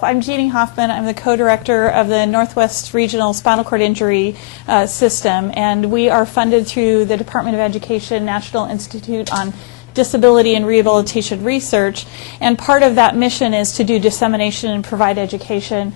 I'm Jeannie Hoffman. I'm the co-director of the Northwest Regional Spinal Cord Injury System, and we are funded through the Department of Education National Institute on Disability and Rehabilitation Research, and part of that mission is to do dissemination and provide education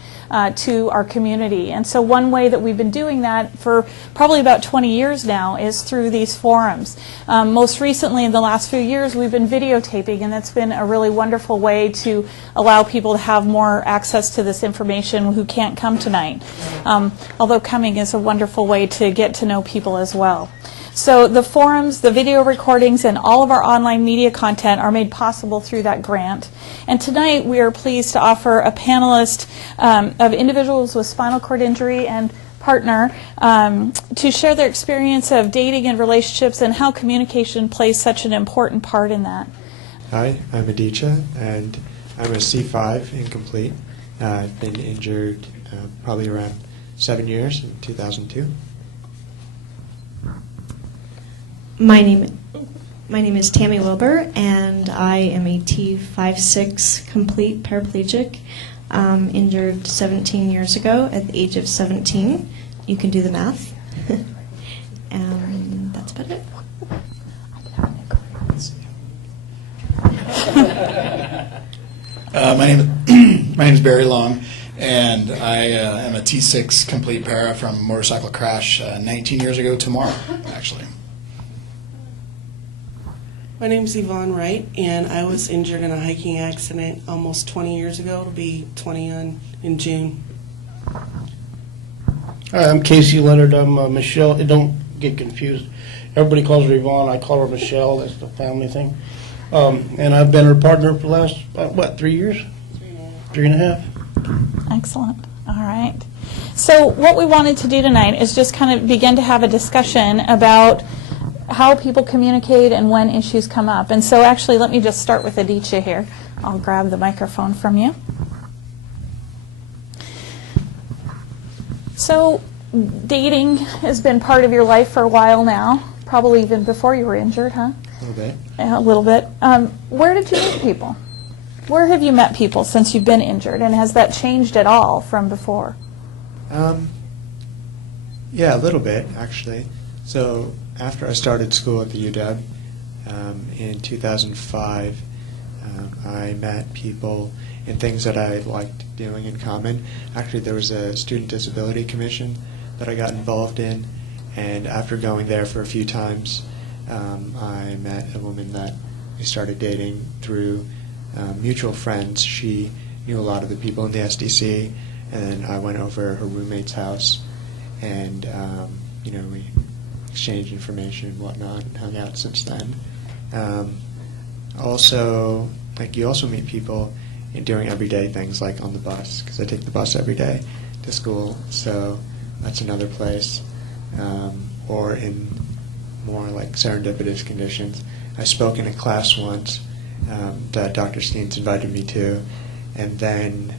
to our community. And so one way that we've been doing that for probably about 20 years now is through these forums. Most recently, in the last few years, we've been videotaping, and that's been a really wonderful way to allow people to have more access to this information who can't come tonight. Although coming is a wonderful way to get to know people as well. So the forums, the video recordings, and all of our online media content are made possible through that grant. And tonight we are pleased to offer a panelist of individuals with spinal cord injury and partner to share their experience of dating and relationships and how communication plays such an important part in that. Hi, I'm Aditya, and I'm a C5 incomplete. I've been injured probably around 7 years in 2002. My name is Tammy Wilbur, and I am a T56 complete paraplegic, injured 17 years ago at the age of 17. You can do the math. And that's about it. My name is Barry Long, and I am a T6 complete para from a motorcycle crash 19 years ago tomorrow, actually. My name is Yvonne Wright, and I was injured in a hiking accident almost 20 years ago. It'll be 20 in June. Hi, I'm Casey Leonard. I'm Michelle. Don't get confused. Everybody calls her Yvonne. I call her Michelle. That's the family thing. And I've been her partner for the last, 3 years? 3.5. Excellent. All right. So what we wanted to do tonight is just kind of begin to have a discussion about how people communicate and when issues come up. And so actually, let me just start with Aditya here. I'll grab the microphone from you. So dating has been part of your life for a while now, probably even before you were injured, huh? A little bit. A little bit. Where did you meet people? Where have you met people since you've been injured, and has that changed at all from before? Yeah, a little bit, actually. So after I started school at the UW in 2005, I met people in things that I liked doing in common. Actually, there was a Student Disability Commission that I got involved in, and after going there for a few times, I met a woman that we started dating through mutual friends. She knew a lot of the people in the SDC, and I went over her roommate's house, and we exchanged information and whatnot, and hung out since then. Also, you also meet people in doing everyday things, like on the bus, because I take the bus every day to school, so that's another place. Or in more serendipitous conditions. I spoke in a class once that Dr. Steens invited me to, and then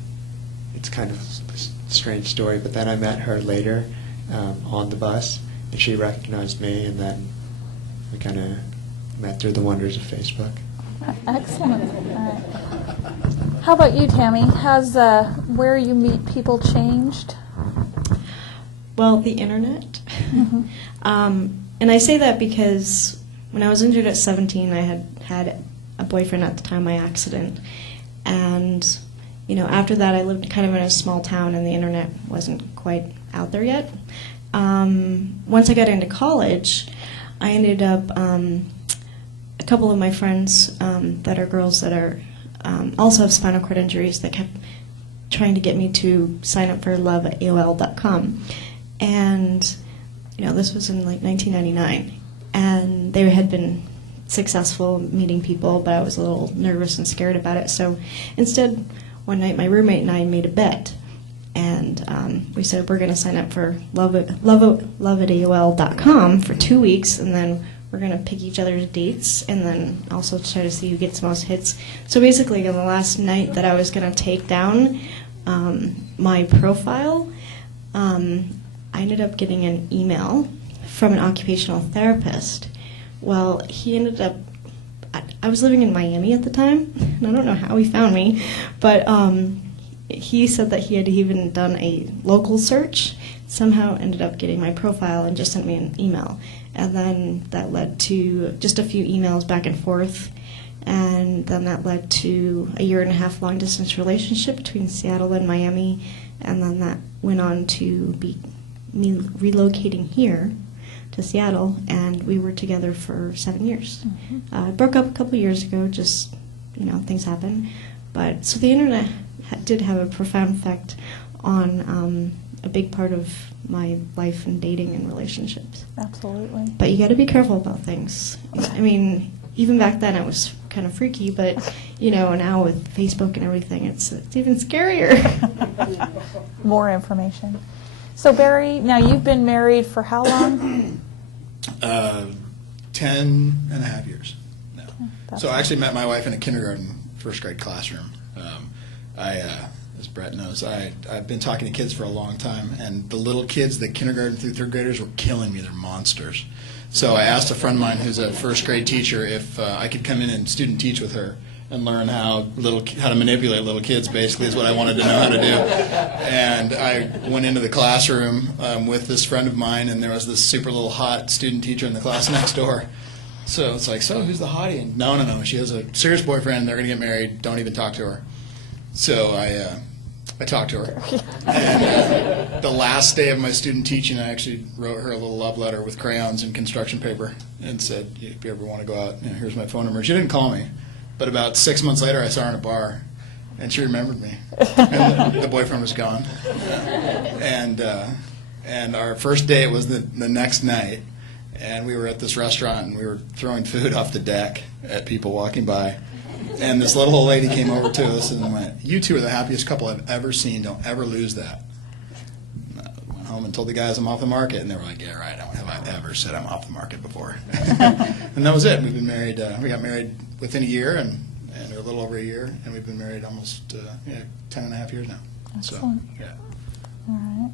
it's kind of a strange story, but then I met her later on the bus, and she recognized me, and then we kind of met through the wonders of Facebook. Excellent. All right. How about you, Tammy? Has where you meet people changed? Well, the internet. Mm-hmm. And I say that because when I was injured at 17, I had a boyfriend at the time of my accident. And, after that, I lived kind of in a small town, and the internet wasn't quite out there yet. Once I got into college, I ended up, a couple of my friends that are girls that are also have spinal cord injuries that kept trying to get me to sign up for love@aol.com. And, this was in 1999. And they had been successful meeting people, but I was a little nervous and scared about it. So instead, one night my roommate and I made a bet. And we said we're going to sign up for love@aol.com for 2 weeks, and then we're going to pick each other's dates, and then also try to see who gets the most hits. So basically, on the last night that I was going to take down my profile, I ended up getting an email from an occupational therapist. Well, he ended up, I was living in Miami at the time, and I don't know how he found me, but he said that he had even done a local search, somehow ended up getting my profile and just sent me an email. And then that led to just a few emails back and forth. And then that led to a 1.5-year long distance relationship between Seattle and Miami. And then that went on to be me relocating here to Seattle, and we were together for 7 years. Broke up a couple years ago, just, things happen. But so the internet did have a profound effect on a big part of my life and dating and relationships. Absolutely. But you got to be careful about things. I mean, even back then I was kind of freaky, but now with Facebook and everything, it's even scarier. More information. So Barry, now you've been married for how long? 10.5 years now. That's So I actually met my wife in a kindergarten, first grade classroom. As Brett knows, I've been talking to kids for a long time, and the little kids, the kindergarten through third graders, were killing me. They're monsters. So I asked a friend of mine who's a first grade teacher if I could come in and student teach with her and learn how to manipulate little kids, basically, is what I wanted to know how to do. And I went into the classroom with this friend of mine, and there was this super little hot student teacher in the class next door. So it's like, so who's the hottie? And no, she has a serious boyfriend. They're going to get married. Don't even talk to her. So I talked to her. And the last day of my student teaching, I actually wrote her a little love letter with crayons and construction paper and said, if you ever want to go out, here's my phone number. She didn't call me. But about 6 months later, I saw her in a bar, and she remembered me. And the boyfriend was gone. And our first date was the next night, and we were at this restaurant, and we were throwing food off the deck at people walking by. And this little old lady came over to us and went, "You two are the happiest couple I've ever seen. Don't ever lose that." And I went home and told the guys I'm off the market, and they were like, "Yeah, right. Have I ever said I'm off the market before?" And that was it. We've been married. We got married within a year, and a little over a year, and we've been married almost 10.5 years now. Excellent. So, yeah. All right.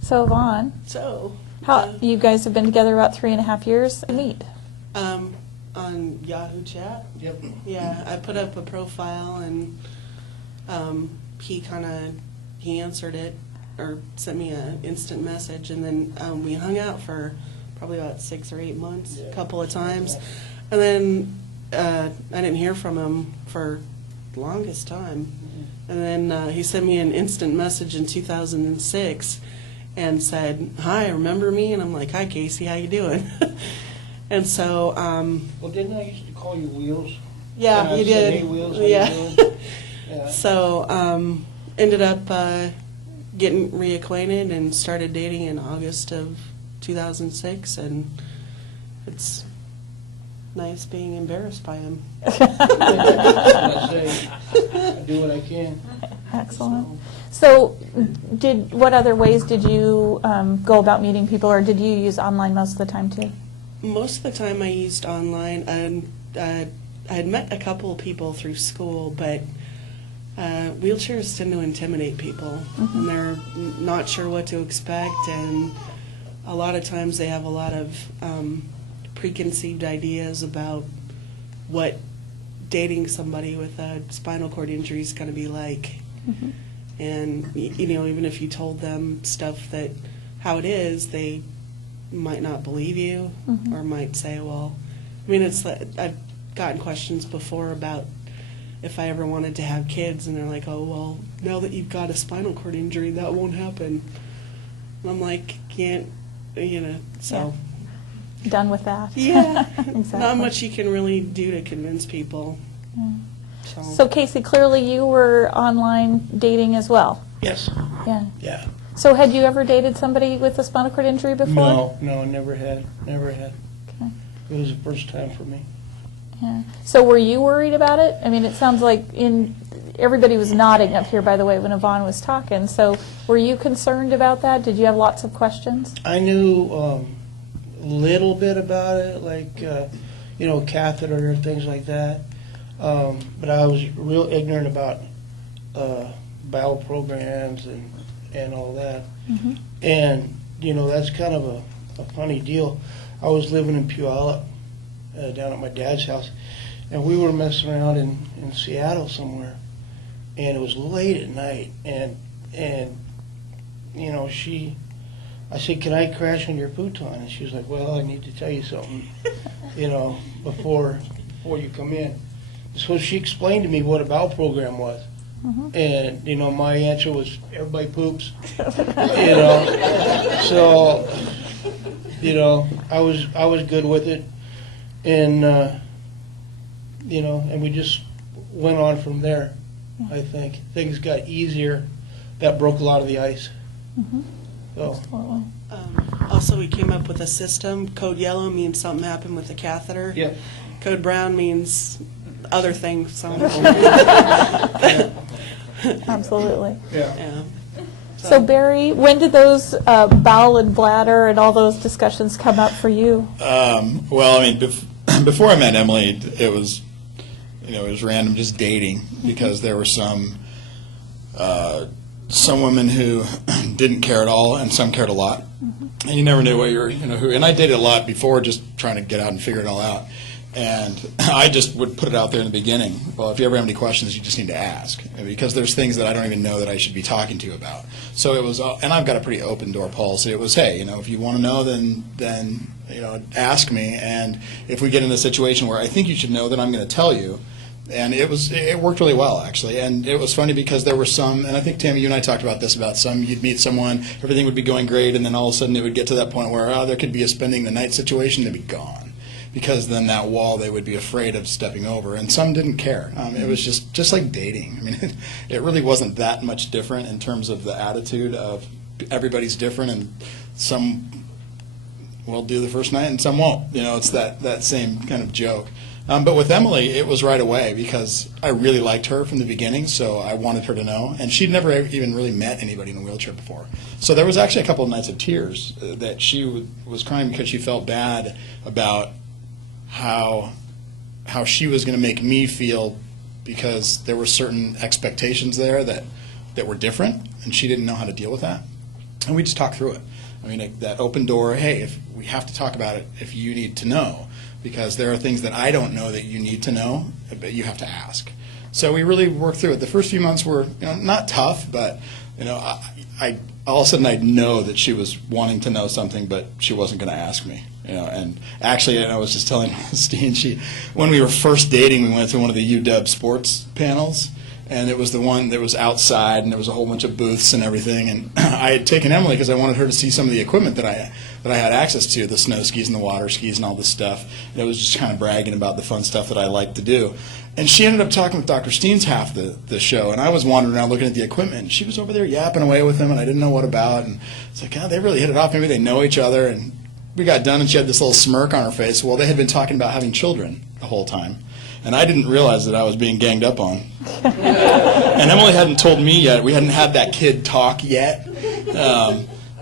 So Vaughn, So, how you guys have been together about 3.5 years? Neat. on Yahoo Chat, Yep. yeah, I put up a profile, and he answered it or sent me an instant message, and then we hung out for probably about 6 or 8 months, a couple of times, and then I didn't hear from him for the longest time, and then he sent me an instant message in 2006 and said, "Hi, remember me?" And I'm like, "Hi, Casey, how you doing?" And so, Well, didn't I used to call you Wheels? yeah, And you I said, did. "Hey, Wheels, how you Yeah. doing?" Yeah. So, ended up getting reacquainted and started dating in August of 2006, and it's nice being embarrassed by him. I say, I do what I can. Excellent. So, what other ways did you go about meeting people, or did you use online most of the time too? Most of the time I used online, and I had met a couple of people through school, but wheelchairs tend to intimidate people, and they're not sure what to expect, and a lot of times they have a lot of preconceived ideas about what dating somebody with a spinal cord injury is going to be like. And even if you told them stuff that how it is, they might not believe you, or might say, well, I mean, it's like, I've gotten questions before about if I ever wanted to have kids, and they're like, "Oh, well, now that you've got a spinal cord injury, that won't happen." And I'm like, can't, so. Done with that. Yeah, Exactly. not much you can really do to convince people. So Casey, clearly you were online dating as well. Yes. Yeah. Yeah. So had you ever dated somebody with a spinal cord injury before? No, never had. Okay. It was the first time for me. Yeah. So were you worried about it? I mean, it sounds like everybody was nodding up here, by the way, when Yvonne was talking. So were you concerned about that? Did you have lots of questions? I knew a little bit about it, like, catheter and things like that. But I was real ignorant about bowel programs and all that. And, that's kind of a funny deal. I was living in Puyallup, down at my dad's house, and we were messing around in Seattle somewhere. and it was late at night, and you know, I said, can I crash on your futon? And she was like, well, I need to tell you something, you know, before you come in. So she explained to me what a bowel program was. And, you know, my answer was, everybody poops, you know. So, you know, I was good with it. And, you know, and we just went on from there, I think. Things got easier. That broke a lot of the ice. So. Absolutely. Also, we came up with a system. Code yellow means something happened with the catheter. Yeah. Code brown means other things. Absolutely. Yeah. Yeah. So Barry, when did those bowel and bladder and all those discussions come up for you? Well, I mean, before I met Emily, it was, you know, it was random, just dating, because there were some women who didn't care at all, and some cared a lot, and you never knew what you were, you know, who. And I dated a lot before, just trying to get out and figure it all out. And I just would put it out there in the beginning. Well, if you ever have any questions, you just need to ask, because there's things that I don't even know that I should be talking to you about. So it was, and I've got a pretty open door policy. It was, hey, you know, if you want to know, then you know, ask me. And if we get in a situation where I think you should know, then I'm going to tell you. And it worked really well, actually. And it was funny because there were some, and I think, Tammy, you and I talked about this, about some, you'd meet someone, everything would be going great, and then all of a sudden it would get to that point where, there could be a spending the night situation, they'd be gone. Because then that wall they would be afraid of stepping over. And some didn't care. It was just like dating. I mean, it really wasn't that much different in terms of the attitude of everybody's different, and some will do the first night and some won't. You know, it's that same kind of joke. But with Emily, it was right away, because I really liked her from the beginning, so I wanted her to know. And she'd never even really met anybody in a wheelchair before. So there was actually a couple of nights of tears that she was crying because she felt bad about how she was going to make me feel, because there were certain expectations there that were different, and she didn't know how to deal with that. And we just talked through it. I mean, that open door, hey, if we have to talk about it, if you need to know, because there are things that I don't know that you need to know, but you have to ask. So we really worked through it. The first few months were, you know, not tough, but, you know, I all of a sudden I'd know that she was wanting to know something, but she wasn't going to ask me. You know, and actually, and I was just telling Steen, when we were first dating, we went to one of the UW sports panels, and it was the one that was outside, and there was a whole bunch of booths and everything. And I had taken Emily because I wanted her to see some of the equipment that I had access to, the snow skis and the water skis and all this stuff. And it was just kind of bragging about the fun stuff that I like to do. And she ended up talking with Dr. Steen's half the show, and I was wandering around looking at the equipment, and she was over there yapping away with him, and I didn't know what about. And it's like, oh, they really hit it off. Maybe they know each other. And we got done, and she had this little smirk on her face. Well, they had been talking about having children the whole time, and I didn't realize that I was being ganged up on. And Emily hadn't told me yet. We hadn't had that kid talk yet.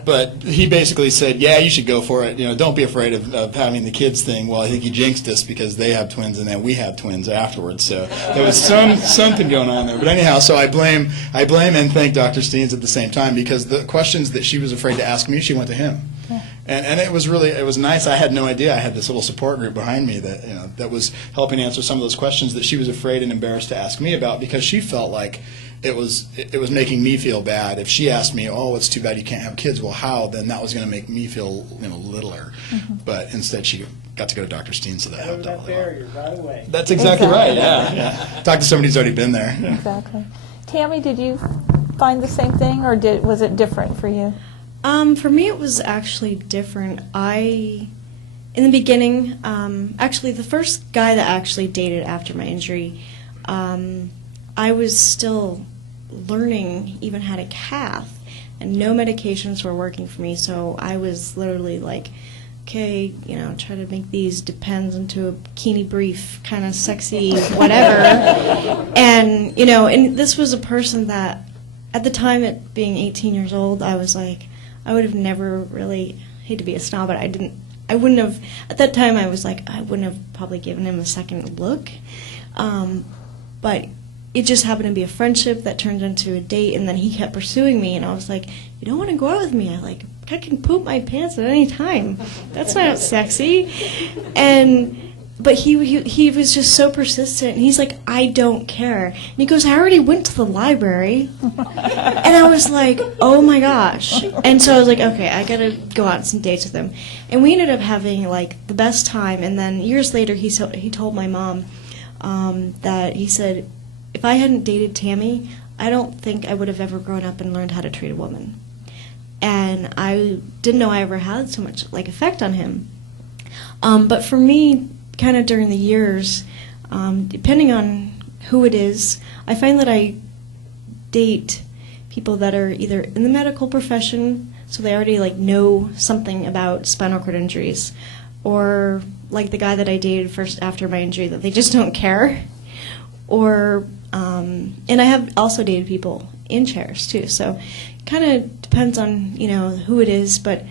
But he basically said, yeah, you should go for it. You know, don't be afraid of having the kids thing. Well, I think he jinxed us, because they have twins and then we have twins afterwards. So there was something going on there. But anyhow, so I blame and thank Dr. Steens at the same time, because the questions that she was afraid to ask me, she went to him. And it was nice. I had no idea I had this little support group behind me that, you know, that was helping answer some of those questions that she was afraid and embarrassed to ask me about, because she felt like it was making me feel bad. If she asked me, oh, it's too bad you can't have kids, well, how? Then that was going to make me feel, you know, littler. But instead she got to go to Dr. Steen, so that helped out a lot. Barrier right away. That's exactly right, yeah. Talk to somebody who's already been there. Exactly. Tammy, did you find the same thing, or was it different for you? For me, it was actually different. In the beginning, actually, the first guy that actually dated after my injury, I was still learning even how to cath, and no medications were working for me, so I was literally like, okay, you know, try to make these Depends into a bikini brief, kind of sexy, whatever. And, you know, and this was a person that, at the time, at being 18 years old, I was like, I would have never really, hate to be a snob, but I wouldn't have, at that time I was like, I wouldn't have probably given him a second look. But it just happened to be a friendship that turned into a date, and then he kept pursuing me, and I was like, you don't want to go out with me? I can poop my pants at any time. That's not sexy. And but he was just so persistent. And he's like, I don't care. And he goes, I already went to the library. And I was like, oh my gosh. And so I was like, okay, I gotta go out on some dates with him. And we ended up having like the best time. And then years later, he told my mom that he said, if I hadn't dated Tammy, I don't think I would have ever grown up and learned how to treat a woman. And I didn't know I ever had so much like effect on him. But for me, kind of during the years, depending on who it is, I find that I date people that are either in the medical profession, so they already like know something about spinal cord injuries, or like the guy that I dated first after my injury that they just don't care, or and I have also dated people in chairs too. So it kind of depends on who it is, but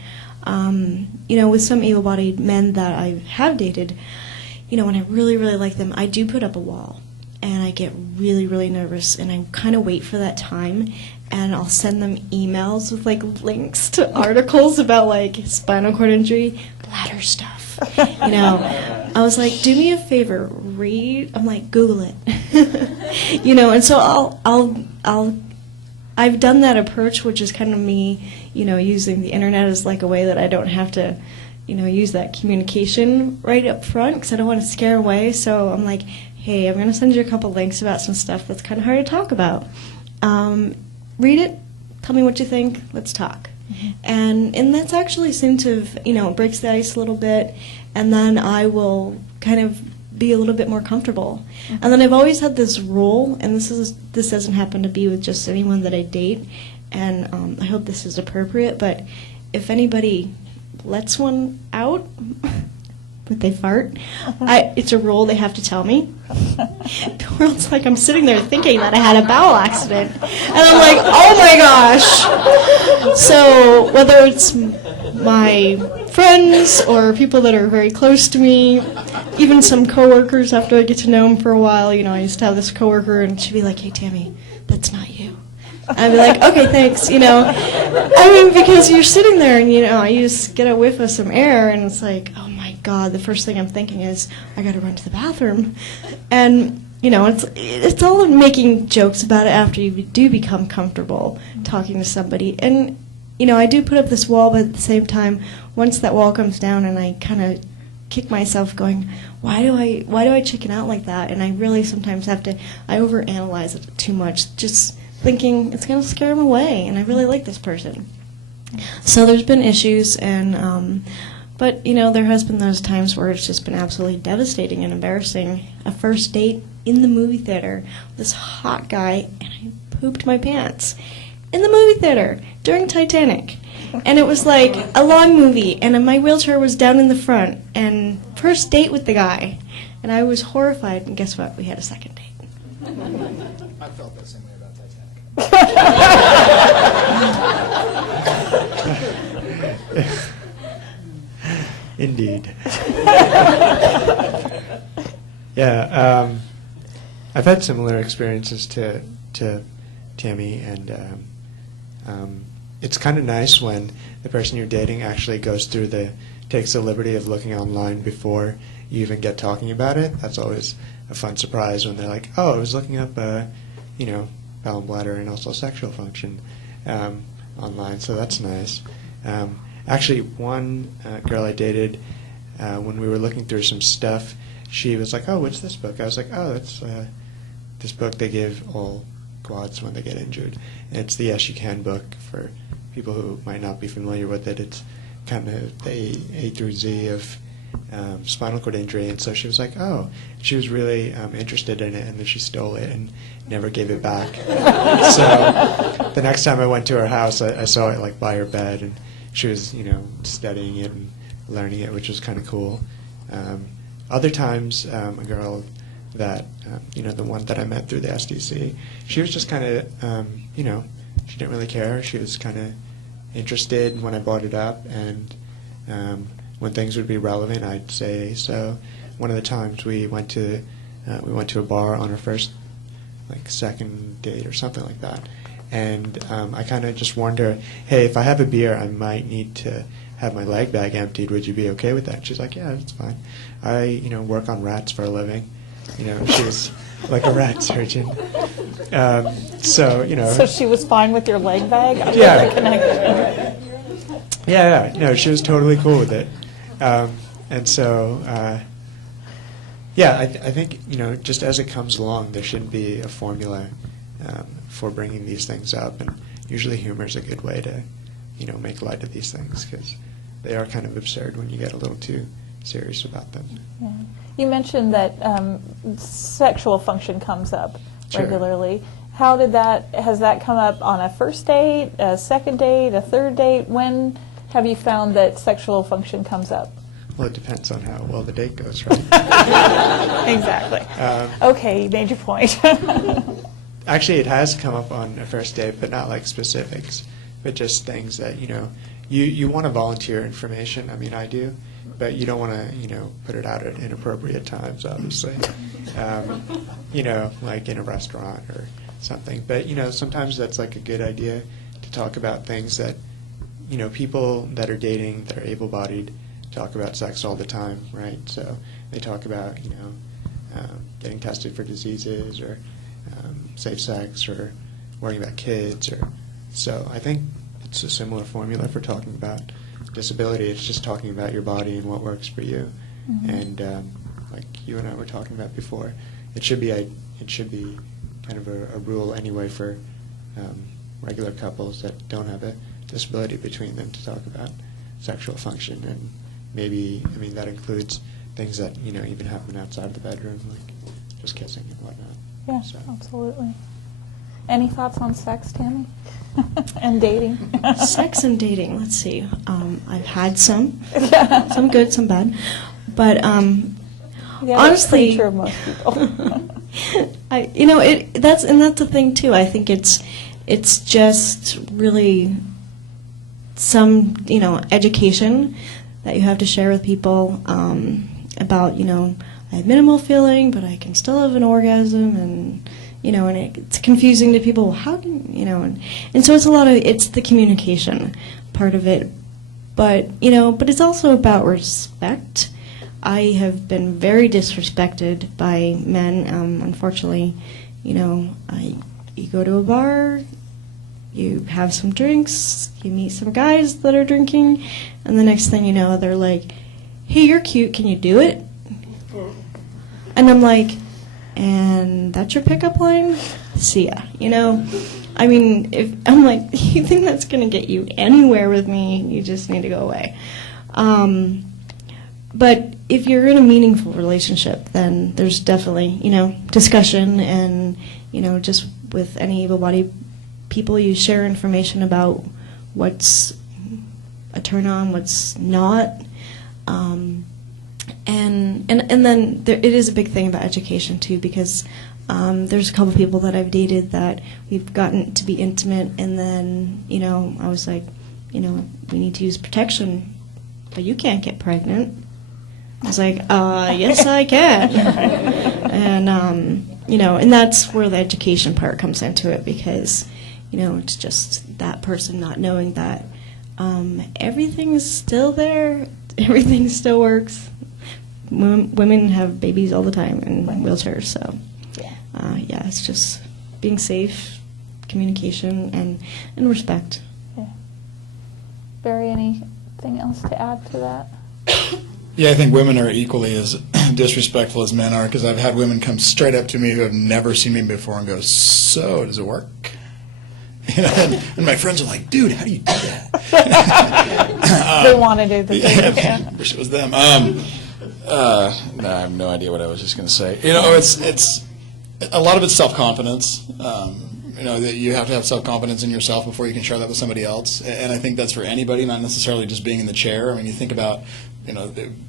with some able-bodied men that I have dated, when I really, really like them, I do put up a wall, and I get really, really nervous, and I kind of wait for that time, and I'll send them emails with like links to articles about like spinal cord injury, bladder stuff. I was like, do me a favor, read. I'm like, Google it. And so I've done that approach, which is kind of me, using the internet as like a way that I don't have to, use that communication right up front because I don't want to scare away. So I'm like, hey, I'm going to send you a couple links about some stuff that's kind of hard to talk about. Read it. Tell me what you think. Let's talk. And that's actually seemed to have, it breaks the ice a little bit, and then I will kind of be a little bit more comfortable. And then I've always had this rule, and this doesn't happen to be with just anyone that I date, and I hope this is appropriate, but if anybody lets one out, but they fart, it's a rule they have to tell me. Or else, like, I'm sitting there thinking that I had a bowel accident, and I'm like, oh my gosh. So whether it's my friends or people that are very close to me, even some coworkers after I get to know them for a while, I used to have this coworker, and she'd be like, hey, Tammy, that's not you. I'd be like, okay, thanks, because you're sitting there and, you just get a whiff of some air, and it's like, oh my God, the first thing I'm thinking is, I gotta run to the bathroom. And, it's all making jokes about it after you do become comfortable talking to somebody. And, I do put up this wall, but at the same time, once that wall comes down and I kind of kick myself going, why do I chicken out like that? And I really sometimes I overanalyze it too much, just thinking it's going to scare them away, and I really like this person. So there's been issues, and but there has been those times where it's just been absolutely devastating and embarrassing. A first date in the movie theater with this hot guy, and I pooped my pants in the movie theater during Titanic. And it was like a long movie, and my wheelchair was down in the front, and first date with the guy, and I was horrified, and guess what? We had a second date. I felt that same way about Titanic. Indeed. Yeah, I've had similar experiences to Tammy, and it's kind of nice when the person you're dating actually takes the liberty of looking online before you even get talking about it. That's always a fun surprise when they're like, oh, I was looking up, bowel and bladder and also sexual function online, so that's nice. Actually, one girl I dated, when we were looking through some stuff, she was like, oh, what's this book? I was like, oh, that's this book they give all quads when they get injured. And it's the Yes You Can book for people who might not be familiar with it. It's kind of the A through Z of spinal cord injury. And so she was like, oh, she was really interested in it, and then she stole it and never gave it back. So the next time I went to her house, I saw it like by her bed, and she was, studying it and learning it, which was kind of cool. Other times, a girl that, the one that I met through the SDC, she was just kind of, she didn't really care. She was kind of interested when I brought it up, and when things would be relevant, I'd say so. One of the times we went to a bar on our first, second date or something like that, and I kind of just warned her, hey, if I have a beer, I might need to have my leg bag emptied. Would you be okay with that? She's like, yeah, that's fine. I, work on rats for a living. She was like a rat surgeon. So she was fine with your leg bag? Yeah. No, she was totally cool with it. And so, I think, just as it comes along, there shouldn't be a formula for bringing these things up. And usually humor is a good way to, make light of these things, because they are kind of absurd when you get a little too serious about them. Yeah. You mentioned that sexual function comes up Sure. regularly. Has that come up on a first date, a second date, a third date? When have you found that sexual function comes up? Well, it depends on how well the date goes, right? Exactly. Okay, you made your point. Actually, it has come up on a first date, but not like specifics, but just things that, you want to volunteer information. I mean, I do, but you don't want to, put it out at inappropriate times, obviously. Like in a restaurant or something. But, sometimes that's like a good idea to talk about things that, people that are dating, that are able-bodied, talk about sex all the time, right? So they talk about, getting tested for diseases or safe sex or worrying about kids. So I think it's a similar formula for talking about disability. It's just talking about your body and what works for you. Mm-hmm. And like you and I were talking about before, it should be kind of a rule anyway for regular couples that don't have a disability between them to talk about sexual function. And maybe, that includes things that, even happen outside of the bedroom, like just kissing and whatnot. Yeah, So. absolutely. Any thoughts on sex, Tammy? And dating? Sex and dating, let's see. I've had some good, some bad. But Yeah, honestly, that's true of most people. that's the thing too. I think it's just really some education that you have to share with people about I have minimal feeling, but I can still have an orgasm, and and it's confusing to people. How can and so it's the communication part of it, but it's also about respect. I have been very disrespected by men. Unfortunately, you go to a bar, you have some drinks, you meet some guys that are drinking, and the next thing you know, they're like, "Hey, you're cute. Can you do it?" And I'm like, "And that's your pickup line? See ya." If I'm like, you think that's gonna get you anywhere with me, you just need to go away. But if you're in a meaningful relationship, then there's definitely, discussion, and, just with any able-bodied people, you share information about what's a turn-on, what's not. And then it is a big thing about education, too, because there's a couple people that I've dated that we've gotten to be intimate, and then, I was like, we need to use protection, but you can't get pregnant. I was like, yes, I can. And, and that's where the education part comes into it, because, it's just that person not knowing that everything's still there, everything still works. Women have babies all the time in wheelchairs, so, it's just being safe, communication, and respect. Yeah. Barry, anything else to add to that? Yeah, I think women are equally as disrespectful as men are, because I've had women come straight up to me who have never seen me before and go, "So, does it work?" And my friends are like, "Dude, how do you do that?" They want to do the thing. Yeah, wish it was them. No, I have no idea what I was just going to say. It's a lot of it's self-confidence. That you have to have self-confidence in yourself before you can share that with somebody else. And I think that's for anybody, not necessarily just being in the chair. I mean, you think about,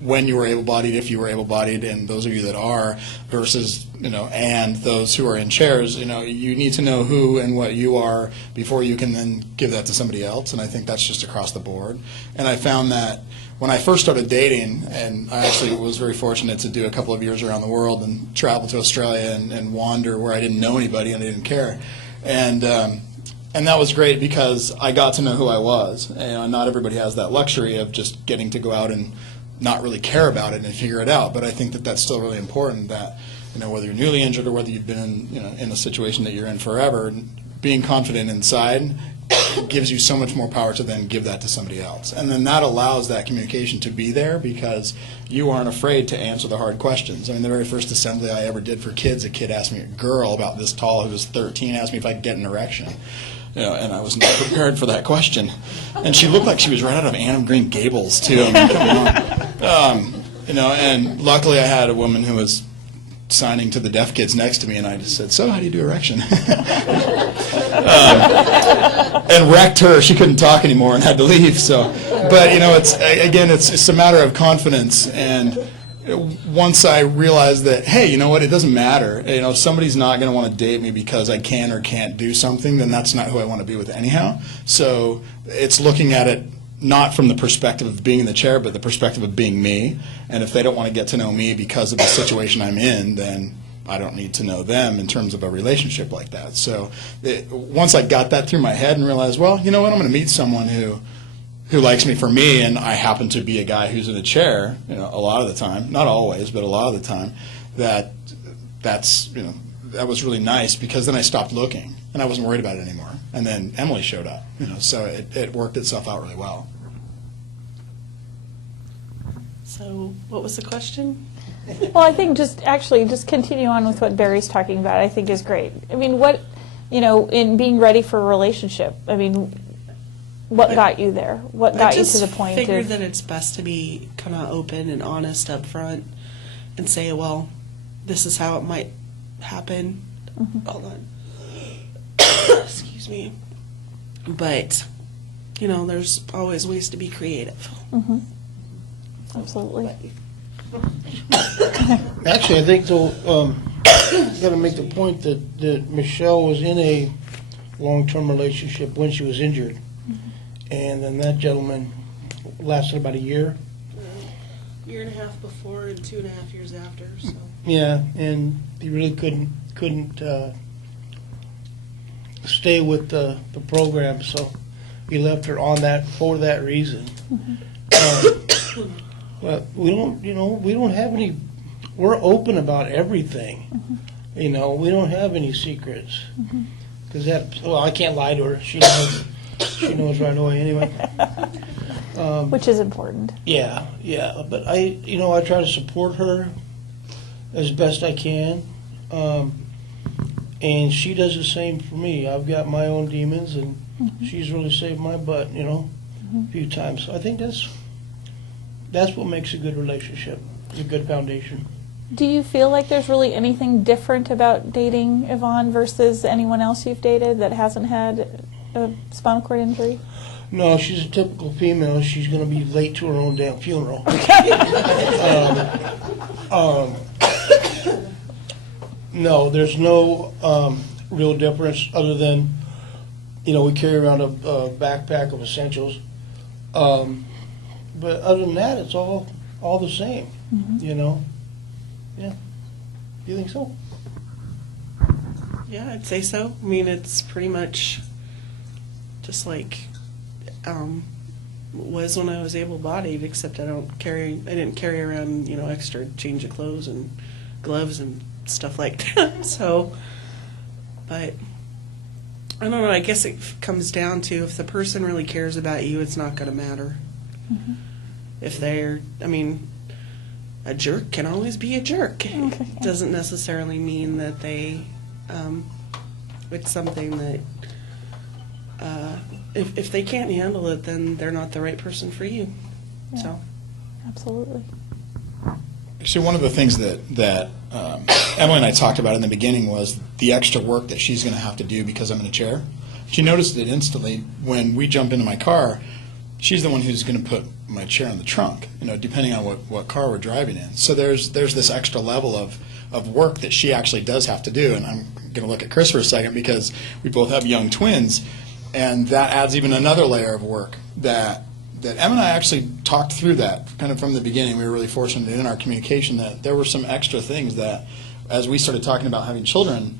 when you were able-bodied, if you were able-bodied, and those of you that are, versus, and those who are in chairs, you need to know who and what you are before you can then give that to somebody else. And I think that's just across the board. And I found that when I first started dating, and I actually was very fortunate to do a couple of years around the world and travel to Australia and wander where I didn't know anybody and I didn't care. And And that was great because I got to know who I was. And not everybody has that luxury of just getting to go out and not really care about it and figure it out. But I think that that's still really important, that, you know, whether you're newly injured or whether you've been in, you know, in a situation that you're in forever, being confident inside gives you so much more power to then give that to somebody else. And then that allows that communication to be there because you aren't afraid to answer the hard questions. I mean, the very first assembly I ever did for kids, a kid asked me, a girl about this tall who was 13, asked me if I could get an erection. You know, and I was not prepared for that question. And she looked like she was right out of Anne of Green Gables, too. I mean, come on. You know, and luckily I had a woman who was signing to the deaf kids next to me, and I just said, "So, how do you do erection?" And wrecked her. She couldn't talk anymore and had to leave. So, but you know, it's a matter of confidence. And once I realized that, hey, you know what, it doesn't matter. You know, if somebody's not going to want to date me because I can or can't do something, then that's not who I want to be with anyhow. So it's looking at it not from the perspective of being in the chair, but the perspective of being me. And if they don't want to get to know me because of the situation I'm in, then I don't need to know them in terms of a relationship like that. So once I got that through my head and realized, well, you know what, I'm going to meet someone who likes me for me, and I happen to be a guy who's in a chair, you know, a lot of the time, not always, but a lot of the time, that's, you know, that was really nice because then I stopped looking and I wasn't worried about it anymore. And then Emily showed up, you know, so it worked itself out really well. So what was the question? Well, I think just continue on with what Barry's talking about, I think is great. I mean, what, you know, in being ready for a relationship, I mean, what got you there? What got you to the point I just figured of... that it's best to be kind of open and honest up front and say, well, this is how it might happen. Mm-hmm. Hold on. Excuse me. But, you know, there's always ways to be creative. Mm-hmm. Absolutely. Actually, I think, though, got to make the point that Michelle was in a long-term relationship when she was injured. And then that gentleman lasted about a year. Year and a half before and 2.5 years after. So Yeah, and he really couldn't stay with the program, so he left her on that for that reason. But we don't have any. We're open about everything. You know, we don't have any secrets because I can't lie to her. She knows. She knows right away anyway. Which is important. Yeah, but I try to support her as best I can, and she does the same for me. I've got my own demons, and she's really saved my butt, you know, a few times. So I think that's what makes a good relationship, a good foundation. Do you feel like there's really anything different about dating Yvonne versus anyone else you've dated that hasn't had a spinal cord injury? No, she's a typical female. She's going to be late to her own damn funeral. No, there's no real difference other than, you know, we carry around a backpack of essentials. But other than that, it's all the same, you know. Yeah. You think so? yeah, I'd say so. I mean, it's pretty much just like was when I was able-bodied, except I didn't carry around, you know, extra change of clothes and gloves and stuff like that. So, but I don't know. I guess it comes down to if the person really cares about you, it's not going to matter. If they're, I mean, a jerk can always be a jerk. It doesn't necessarily mean that they, it's something that, if they can't handle it, then they're not the right person for you. Yeah. So, Absolutely. Actually, one of the things that Emily and I talked about in the beginning was the extra work that she's going to have to do because I'm in a chair. She noticed it instantly when we jump into my car. She's the one who's going to put my chair in the trunk, you know, depending on what car we're driving in. So there's this extra level of work that she actually does have to do. And I'm going to look at Chris for a second because we both have young twins, and that adds even another layer of work that Em and I actually talked through that kind of from the beginning. We were really fortunate in our communication that there were some extra things that, as we started talking about having children,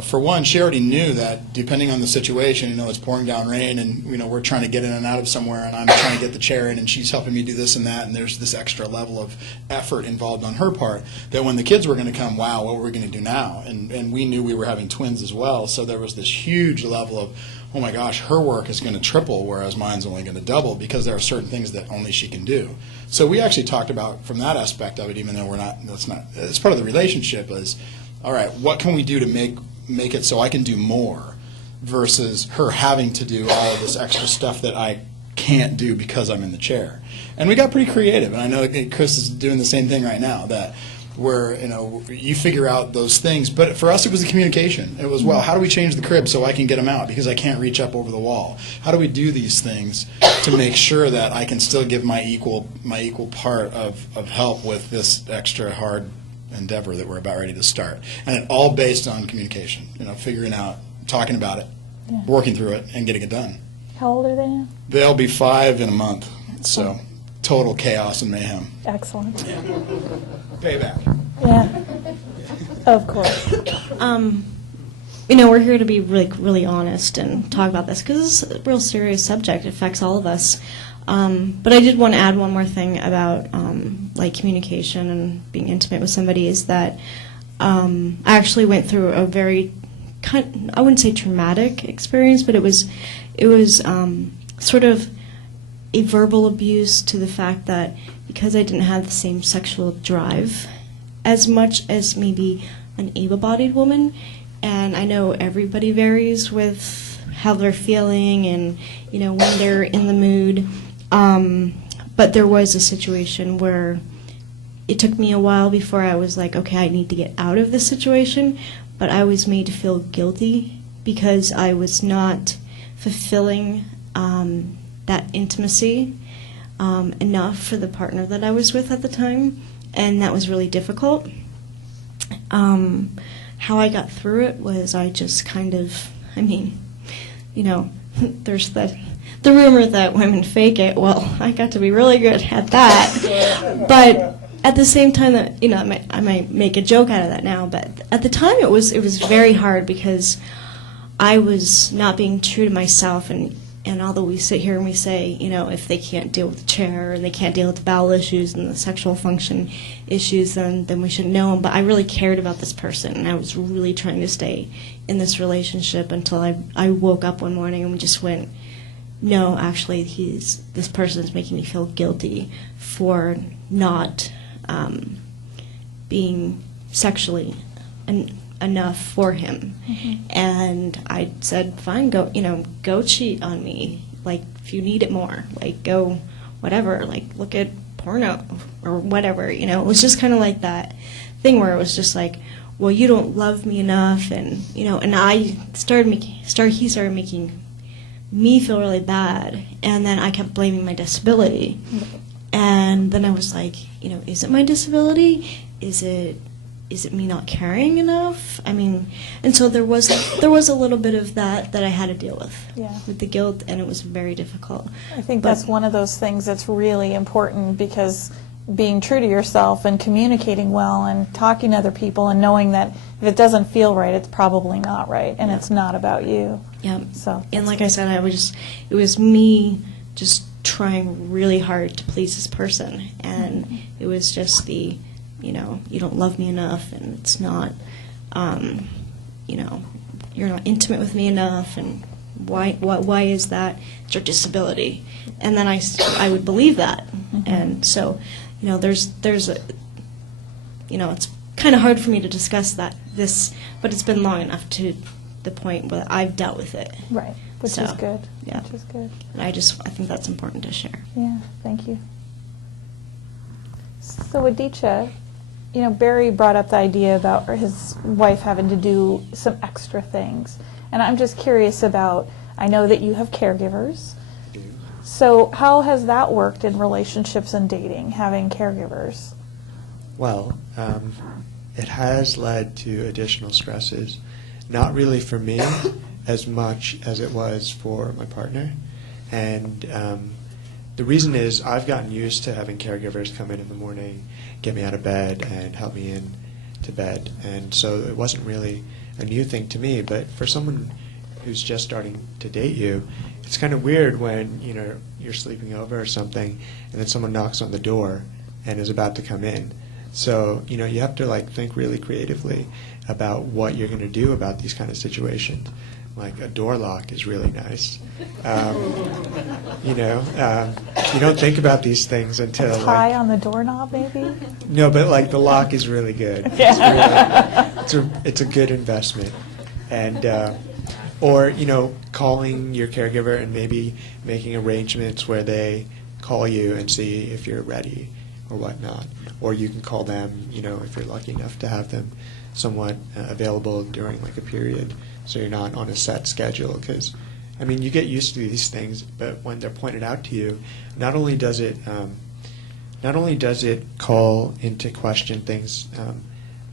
for one, she already knew that depending on the situation, it's pouring down rain and, we're trying to get in and out of somewhere and I'm trying to get the chair in and she's helping me do this and that and there's this extra level of effort involved on her part that when the kids were going to come, wow, what were we going to do now? And we knew we were having twins as well, so there was this huge level of, oh my gosh, her work is going to triple whereas mine's only going to double because there are certain things that only she can do. So we actually talked about from that aspect of it, even though it's part of the relationship is, all right, what can we do to make it so I can do more versus her having to do all of this extra stuff that I can't do because I'm in the chair. And we got pretty creative, and I know Chris is doing the same thing right now, that where you figure out those things. But for us, it was the communication. It was, well, how do we change the crib so I can get them out because I can't reach up over the wall? How do we do these things to make sure that I can still give my equal part of help with this extra hard endeavor that we're about ready to start? And it all based on communication, figuring out, talking about it, working through it, and getting it done. How old are they now? They'll be 5 in a month, so total chaos and mayhem. Excellent. Payback. Yeah. Of course. We're here to be really honest and talk about this because it's a real serious subject. It affects all of us. But I did want to add one more thing about communication and being intimate with somebody is that I actually went through a very I wouldn't say traumatic experience, but it was sort of a verbal abuse to the fact that because I didn't have the same sexual drive as much as maybe an able-bodied woman, and I know everybody varies with how they're feeling and when they're in the mood, but there was a situation where it took me a while before I was like, okay, I need to get out of this situation, but I was made to feel guilty because I was not fulfilling that intimacy enough for the partner that I was with at the time, and that was really difficult. How I got through it was I just kind of, there's the rumor that women fake it. Well, I got to be really good at that. But at the same time that, I might make a joke out of that now, but at the time it was very hard because I was not being true to myself, and although we sit here and we say, if they can't deal with the chair and they can't deal with the bowel issues and the sexual function issues, then we shouldn't know them. But I really cared about this person, and I was really trying to stay in this relationship until I woke up one morning and we just went, no, actually, this person is making me feel guilty for not being sexually enough for him. Mm-hmm. And I said, fine, go cheat on me. Like, if you need it more, go whatever, look at porno or whatever, It was just kind of like that thing where it was just like, well, you don't love me enough, and, and he started making me feel really bad, and then I kept blaming my disability. Mm-hmm. And then I was like, is it my disability? Is it me not caring enough? And so there was a little bit of that I had to deal with the guilt, and it was very difficult. I think that's one of those things that's really important, because being true to yourself and communicating well and talking to other people and knowing that if it doesn't feel right, it's probably not right, and it's not about you. Yeah. So, and like I said, it was me just trying really hard to please this person, and it was just you don't love me enough, and it's not, you're not intimate with me enough, and why is that? It's your disability. And then I would believe that. Mm-hmm. And so, there's a, it's kind of hard for me to discuss but it's been long enough to the point where I've dealt with it. Right, which is good. Yeah. Which is good. And I think that's important to share. Yeah, thank you. So Aditya, Barry brought up the idea about his wife having to do some extra things. And I'm just curious about, I know that you have caregivers. I do. So how has that worked in relationships and dating, having caregivers? Well, it has led to additional stresses, not really for me as much as it was for my partner. And the reason is I've gotten used to having caregivers come in the morning, get me out of bed, and help me in to bed. And so it wasn't really a new thing to me, but for someone who's just starting to date you, it's kind of weird when, you know, you're sleeping over or something, and then someone knocks on the door and is about to come in. So, you know, you have to like think really creatively about what you're going to do about these kind of situations. Like a door lock is really nice. You know, you don't think about these things until Tie on the doorknob, maybe? no, but like the lock is really good. Yeah. It's a good investment, and or you know, calling your caregiver and maybe making arrangements where they call you and see if you're ready or whatnot, or you can call them. You know, if you're lucky enough to have them somewhat available during like a period, so you're not on a set schedule. Because I mean, you get used to these things, but when they're pointed out to you, not only does it call into question things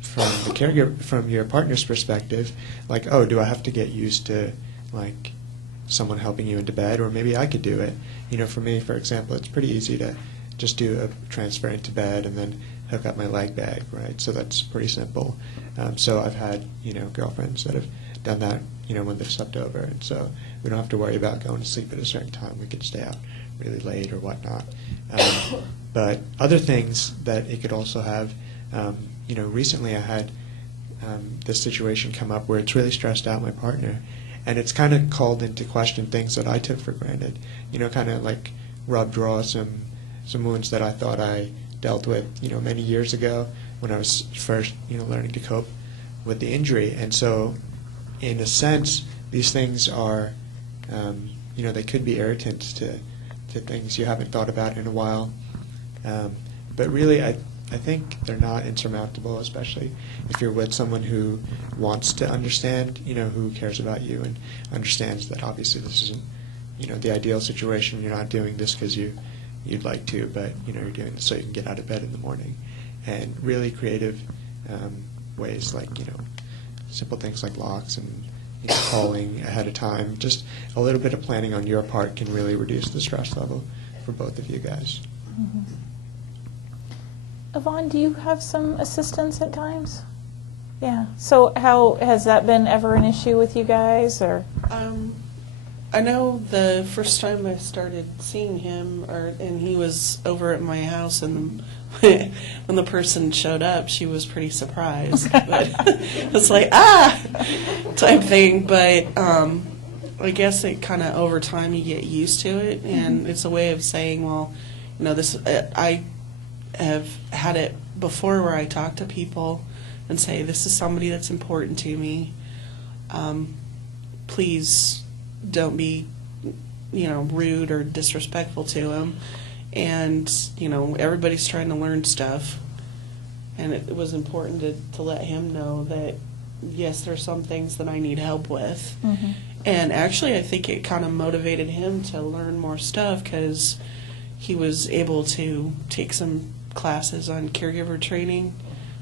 from the caregiver, from your partner's perspective, like, oh, do I have to get used to like someone helping you into bed, or maybe I could do it. You know, for me, for example, it's pretty easy to just do a transfer into bed and then hook up my leg bag, right? So that's pretty simple. So I've had, you know, girlfriends that have done that, you know, when they've slept over, and so we don't have to worry about going to sleep at a certain time. We can stay out really late or whatnot. But other things that it could also have, you know, recently I had this situation come up where it's really stressed out my partner, and it's kind of called into question things that I took for granted. You know, kind of like rubbed raw some wounds that I thought I dealt with, you know, many years ago when I was first, you know, learning to cope with the injury. And so, in a sense, these things are, you know, they could be irritants to things you haven't thought about in a while. But really, I think they're not insurmountable, especially if you're with someone who wants to understand, you know, who cares about you and understands that obviously this isn't, you know, the ideal situation. You're not doing this because you'd like to, but, you know, you're doing this so you can get out of bed in the morning. And really creative ways, like, you know, simple things like locks and, you know, calling ahead of time. Just a little bit of planning on your part can really reduce the stress level for both of you guys. Mm-hmm. Yvonne, do you have some assistance at times? Yeah. So how has that been ever an issue with you guys, or? I know the first time I started seeing him, and he was over at my house, and when the person showed up, she was pretty surprised. But it's like, type thing. But I guess it kind of over time you get used to it, and it's a way of saying, well, you know, this I have had it before where I talk to people and say, this is somebody that's important to me. Please don't be, you know, rude or disrespectful to him. And, you know, everybody's trying to learn stuff. And it was important to let him know that, yes, there's some things that I need help with. Mm-hmm. And actually, I think it kind of motivated him to learn more stuff because he was able to take some classes on caregiver training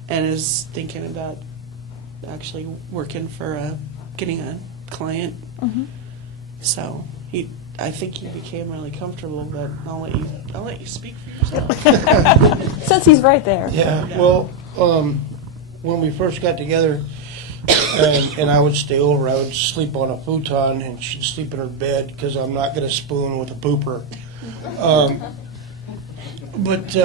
and is thinking about actually working for getting a client. Mm-hmm. So I think he became really comfortable, but I'll let you speak for yourself. Since he's right there. Yeah, well, when we first got together, and I would stay over, I would sleep on a futon, and she'd sleep in her bed because I'm not going to spoon with a pooper. But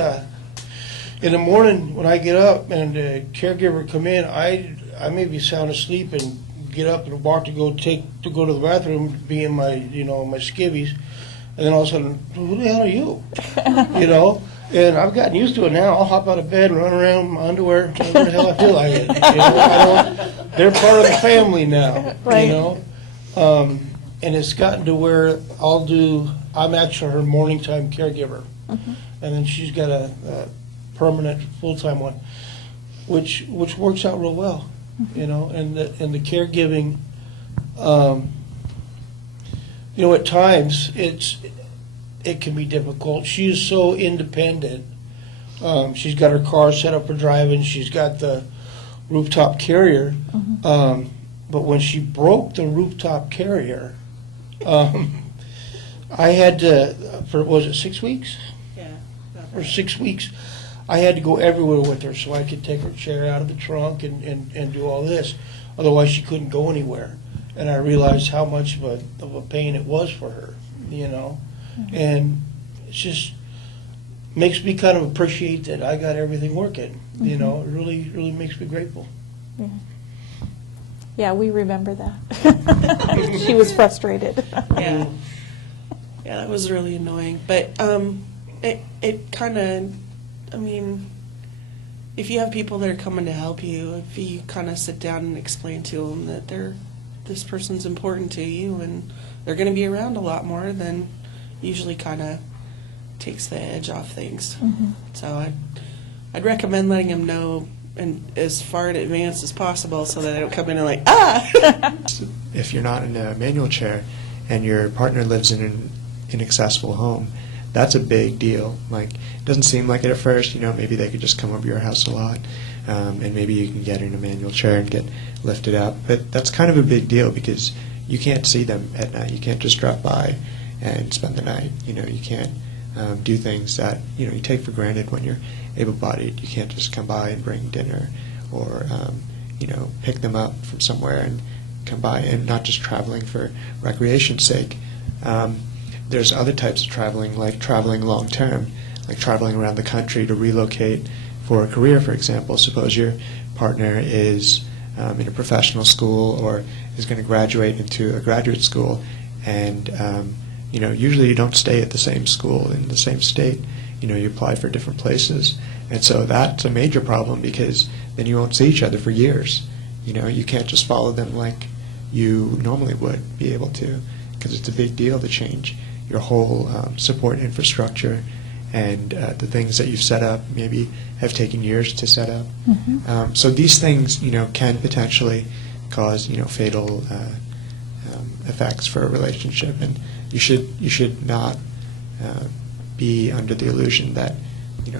in the morning when I get up and the caregiver come in, I may be sound asleep and get up and walk to go to the bathroom, be in my, you know, my skivvies, and then all of a sudden, who the hell are you? You know, and I've gotten used to it now. I'll hop out of bed and run around in my underwear, whatever the hell I feel like it. You know, they're part of the family now. Right. You know, and it's gotten to where I'm actually her morning time caregiver, Mm-hmm. and then she's got a permanent full-time one, which works out real well. You know, and the caregiving, you know, at times it can be difficult. She is so independent. She's got her car set up for driving. She's got the rooftop carrier. Mm-hmm. But when she broke the rooftop carrier, I had to, was it 6 weeks? Yeah. For 6 weeks, I had to go everywhere with her so I could take her chair out of the trunk and do all this. Otherwise, she couldn't go anywhere. And I realized how much of a pain it was for her, And it's just makes me kind of appreciate that I got everything working. It really, really makes me grateful. Yeah. Yeah, we remember that. She was frustrated. Yeah. Yeah, that was really annoying. But it kind of, I mean, if you have people that are coming to help you, if you kind of sit down and explain to them that this person's important to you and they're going to be around a lot more, then usually kind of takes the edge off things. Mm-hmm. So I'd recommend letting them know and as far in advance as possible so that they don't come in and like, If you're not in a manual chair and your partner lives in an inaccessible home, that's a big deal. Like, it doesn't seem like it at first. Maybe they could just come over your house a lot, and maybe you can get in a manual chair and get lifted up. But that's kind of a big deal because you can't see them at night. You can't just drop by and spend the night. You can't do things that you take for granted when you're able-bodied. You can't just come by and bring dinner, or pick them up from somewhere and come by, and not just traveling for recreation's sake. There's other types of traveling, like traveling long-term, like traveling around the country to relocate for a career, for example. Suppose your partner is in a professional school or is going to graduate into a graduate school, and usually you don't stay at the same school in the same state. You apply for different places, and so that's a major problem because then you won't see each other for years. You can't just follow them like you normally would be able to, because it's a big deal to change your whole support infrastructure, and the things that you've set up maybe have taken years to set up. Mm-hmm. So these things, can potentially cause, fatal effects for a relationship, and you should not be under the illusion that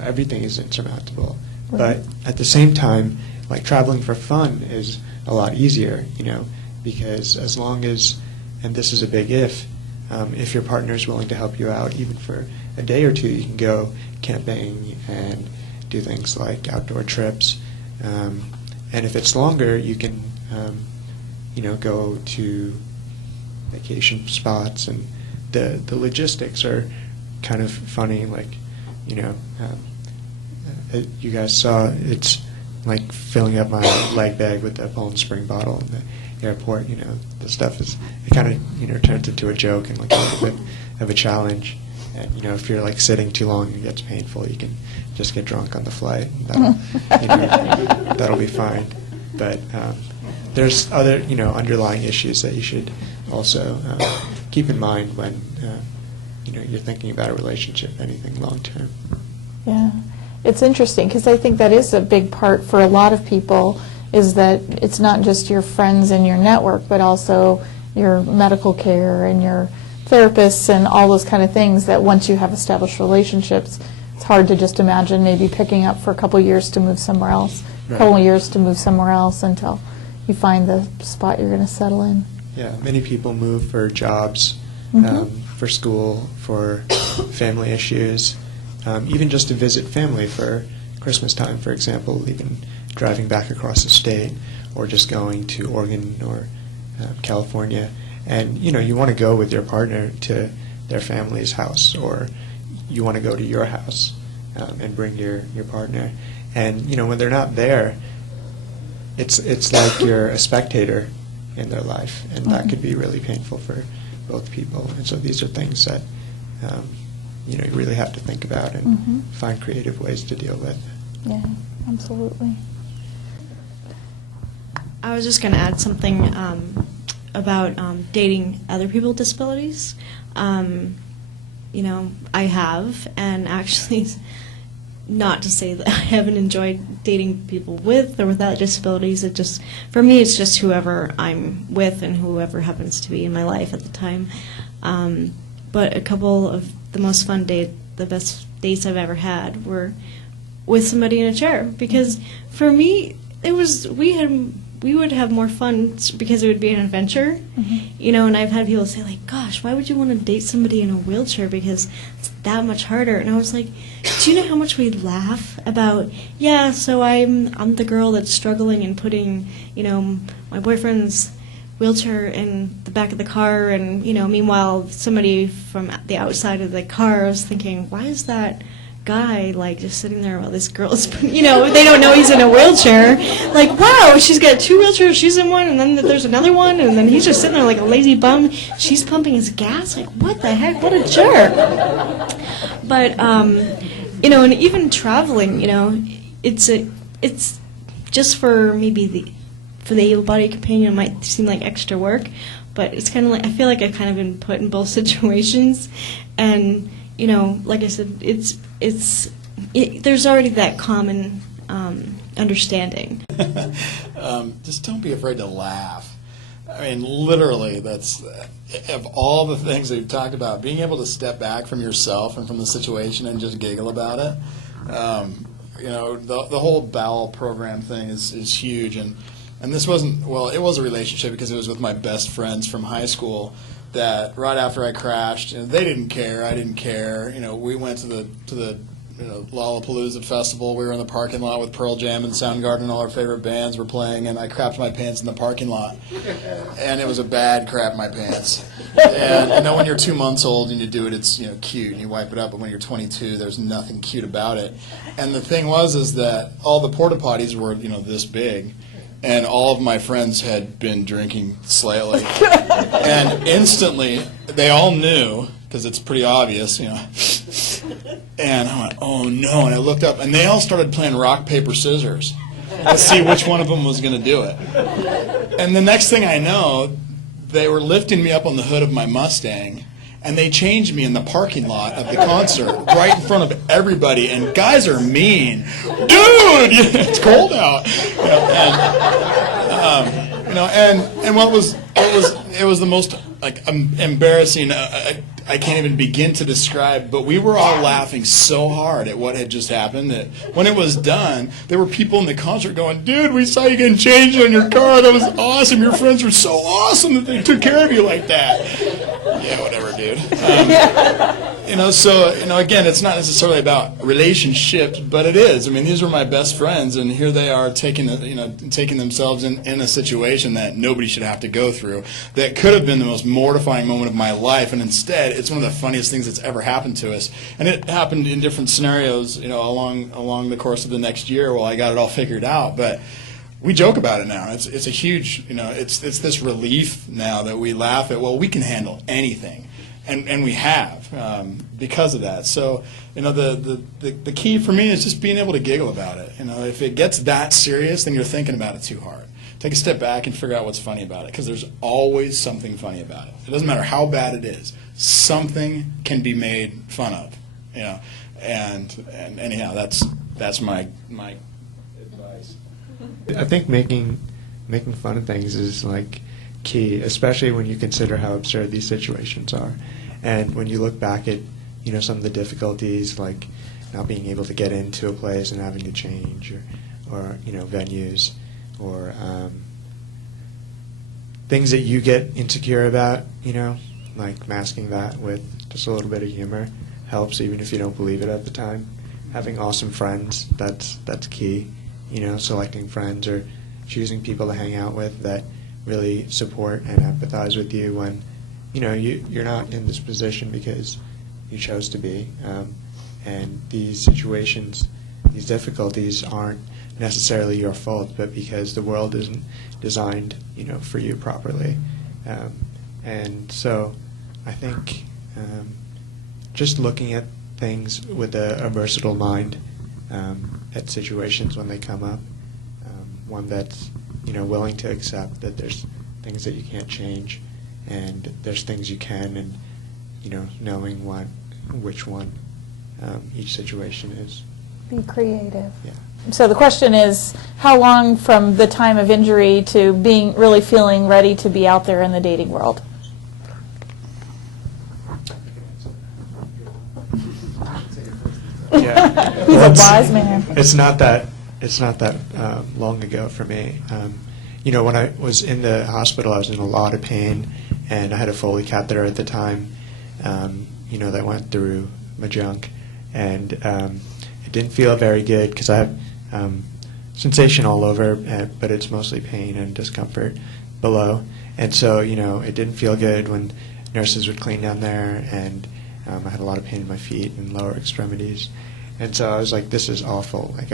everything is insurmountable. Right. But at the same time, like, traveling for fun is a lot easier, because as long as, and this is a big if your partner is willing to help you out, even for a day or two, you can go camping and do things like outdoor trips. And if it's longer, you can, go to vacation spots, and the logistics are kind of funny. Like, you guys saw, it's like filling up my leg bag with a Poland Spring bottle in the airport. The stuff is, it kind of, turns into a joke and like a little bit of a challenge. And if you're like sitting too long, it gets painful. You can just get drunk on the flight. That'll be fine. But there's other underlying issues that you should also keep in mind when you're thinking about a relationship, anything long term. Yeah, it's interesting because I think that is a big part for a lot of people, is that it's not just your friends and your network, but also your medical care and your therapists and all those kind of things, that once you have established relationships, it's hard to just imagine maybe picking up for a couple years to move somewhere else, a couple years to move somewhere else until you find the spot you're going to settle in. Yeah, many people move for jobs, for school, for family issues, even just to visit family for Christmas time, for example, even driving back across the state, or just going to Oregon or California. And, you want to go with your partner to their family's house, or you want to go to your house and bring your partner. And, when they're not there, it's like you're a spectator in their life, and that could be really painful for both people. And so these are things that, you really have to think about and find creative ways to deal with. Yeah, absolutely. I was just going to add something about dating other people with disabilities. I have, and actually, not to say that I haven't enjoyed dating people with or without disabilities. It just, for me, it's just whoever I'm with and whoever happens to be in my life at the time. But a couple of the most fun the best dates I've ever had were with somebody in a chair, because for me, we had we would have more fun because it would be an adventure, you know. And I've had people say like, "Gosh, why would you want to date somebody in a wheelchair? Because it's that much harder." And I was like, "Do you know how much we laugh about? Yeah, so I'm the girl that's struggling and putting, you know, my boyfriend's wheelchair in the back of the car, and you know, meanwhile somebody from the outside of the car is thinking, why is that guy like just sitting there while this girl's, you know, they don't know he's in a wheelchair, like, wow, she's got 2 wheelchairs, she's in one, and then there's another one, and then he's just sitting there like a lazy bum, she's pumping his gas, like, what the heck, what a jerk." But you know, and even traveling, you know, it's just for maybe for the able-bodied companion, it might seem like extra work, but it's kind of like, I feel like I've kind of been put in both situations, and you know, like I said, there's already that common understanding. Just don't be afraid to laugh. I mean, literally, that's of all the things that you've talked about, being able to step back from yourself and from the situation and just giggle about it. You know, the whole bowel program thing is huge, and this wasn't, well, it was a relationship because it was with my best friends from high school. That right after I crashed, you know, they didn't care, I didn't care. You know, we went to the you know, Lollapalooza festival. We were in the parking lot with Pearl Jam and Soundgarden, all our favorite bands were playing, and I crapped my pants in the parking lot. And it was a bad crap my pants. And you know, when you're 2 months old and you do it, it's, you know, cute and you wipe it up. But when you're 22, there's nothing cute about it. And the thing is that all the porta potties were, you know, this big. And all of my friends had been drinking slightly. And instantly, they all knew, because it's pretty obvious, you know. And I went, oh no, and I looked up, and they all started playing rock, paper, scissors to see which one of them was going to do it. And the next thing I know, they were lifting me up on the hood of my Mustang, and they changed me in the parking lot of the concert right in front of everybody. And guys are mean, dude. It's cold out. You know, and what was the most like embarrassing. I can't even begin to describe, but we were all laughing so hard at what had just happened that when it was done, there were people in the concert going, "Dude, we saw you getting changed on your car. That was awesome. Your friends were so awesome that they took care of you like that." Yeah, whatever, dude. You know, so, you know, again, it's not necessarily about relationships, but it is. I mean, these were my best friends, and here they are taking themselves in a situation that nobody should have to go through. That could have been the most mortifying moment of my life, and instead, it's one of the funniest things that's ever happened to us. And it happened in different scenarios, you know, along the course of the next year while I got it all figured out. But we joke about it now. It's a huge, you know, it's this relief now that we laugh at. Well, we can handle anything, and we have because of that. So, you know, the key for me is just being able to giggle about it. You know, if it gets that serious, then you're thinking about it too hard. Take a step back and figure out what's funny about it, because there's always something funny about it. It doesn't matter how bad it is. Something can be made fun of, you know. And anyhow, that's my advice. I think making fun of things is like key, especially when you consider how absurd these situations are, and when you look back at, you know, some of the difficulties, like not being able to get into a place and having to change, or you know, venues, or things that you get insecure about, you know, like masking that with just a little bit of humor helps, even if you don't believe it at the time. Having awesome friends, that's key. You know, selecting friends or choosing people to hang out with that really support and empathize with you when, you know, you're not in this position because you chose to be. And these situations, these difficulties aren't necessarily your fault, but because the world isn't designed, you know, for you properly. And so I think just looking at things with a versatile mind at situations when they come up, one that's, you know, willing to accept that there's things that you can't change and there's things you can, and, you know, knowing which one each situation is. Be creative. Yeah. So the question is, how long from the time of injury to being really feeling ready to be out there in the dating world? Yeah. He's a wise man. It's not that long ago for me. when I was in the hospital, I was in a lot of pain, and I had a Foley catheter at the time, that went through my junk, and it didn't feel very good because I have sensation all over, but it's mostly pain and discomfort below. And so, it didn't feel good when nurses would clean down there, and I had a lot of pain in my feet and lower extremities. And so I was like, this is awful. Like,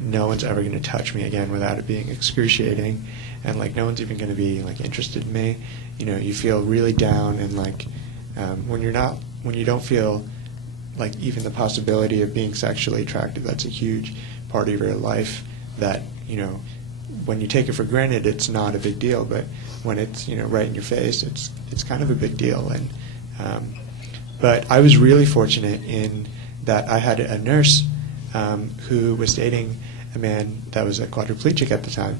no one's ever going to touch me again without it being excruciating, and like no one's even going to be like interested in me. You feel really down, and like when you don't feel like even the possibility of being sexually attractive, that's a huge part of your life that, when you take it for granted, it's not a big deal, but when it's, right in your face, it's kind of a big deal. And but I was really fortunate in that I had a nurse who was dating a man that was a quadriplegic at the time,